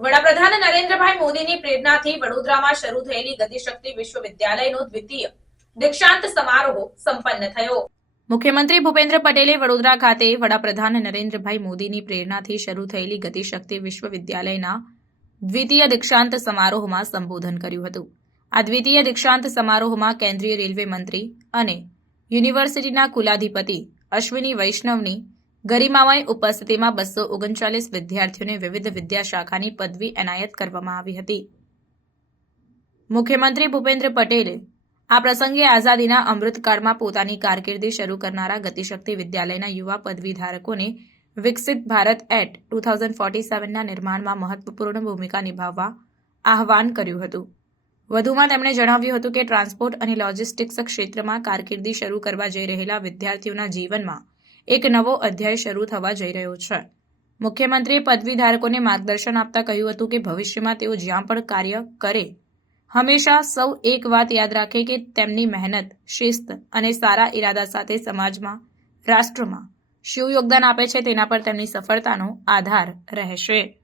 વડાપ્રધાન નરેન્દ્રભાઈ મોદીની પ્રેરણાથી વડોદરામાં શરૂ થયેલી ગતિશક્તિ વિશ્વવિદ્યાલયનો દ્વિતીય દીક્ષાંત સમારોહ સંપન્ન થયો. મુખ્યમંત્રી ભૂપેન્દ્ર પટેલે વડોદરા ખાતે વડાપ્રધાન નરેન્દ્રભાઈ મોદીની પ્રેરણાથી શરૂ થયેલી ગતિશક્તિ વિશ્વવિદ્યાલયના દ્વિતીય દીક્ષાંત સમારોહમાં સંબોધન કર્યું હતું. આ દ્વિતીય દીક્ષાંત સમારોહમાં કેન્દ્રીય રેલવે મંત્રી અને યુનિવર્સિટીના કુલાધિપતિ અશ્વિની, વૈષ્ણવની ગરિમામય ઉપસ્થિતિમાં બસો ઓગણચાલીસ વિદ્યાર્થીઓને વિવિધ વિદ્યાશાખાની પદવી એનાયત કરવામાં આવી હતી. મુખ્યમંત્રી ભૂપેન્દ્ર પટેલે આ પ્રસંગે આઝાદીના અમૃતકાળમાં પોતાની કારકિર્દી શરૂ કરનારા ગતિશક્તિ વિદ્યાલયના યુવા પદવીધારકોને વિકસિત Bharat at two thousand forty સેવનના નિર્માણમાં મહત્વપૂર્ણ ભૂમિકા નિભાવવા આહવાન કર્યું હતું. વધુમાં તેમણે જણાવ્યું હતું કે ટ્રાન્સપોર્ટ અને લોજિસ્ટિક્સ ક્ષેત્રમાં કારકિર્દી શરૂ કરવા જઈ રહેલા વિદ્યાર્થીઓના જીવનમાં એક નવો અધ્યાય શરૂ થવા જઈ રહ્યો છે. મુખ્યમંત્રીએ પદવીધારકોને માર્ગદર્શન આપતા કહ્યું હતું કે ભવિષ્યમાં તેઓ જ્યાં પણ કાર્ય કરે, હંમેશા સૌ એક વાત યાદ રાખે કે તેમની મહેનત, શિસ્ત અને સારા ઇરાદા સાથે સમાજમાં, રાષ્ટ્રમાં શું યોગદાન આપે છે તેના પર તેમની સફળતાનો આધાર રહેશે.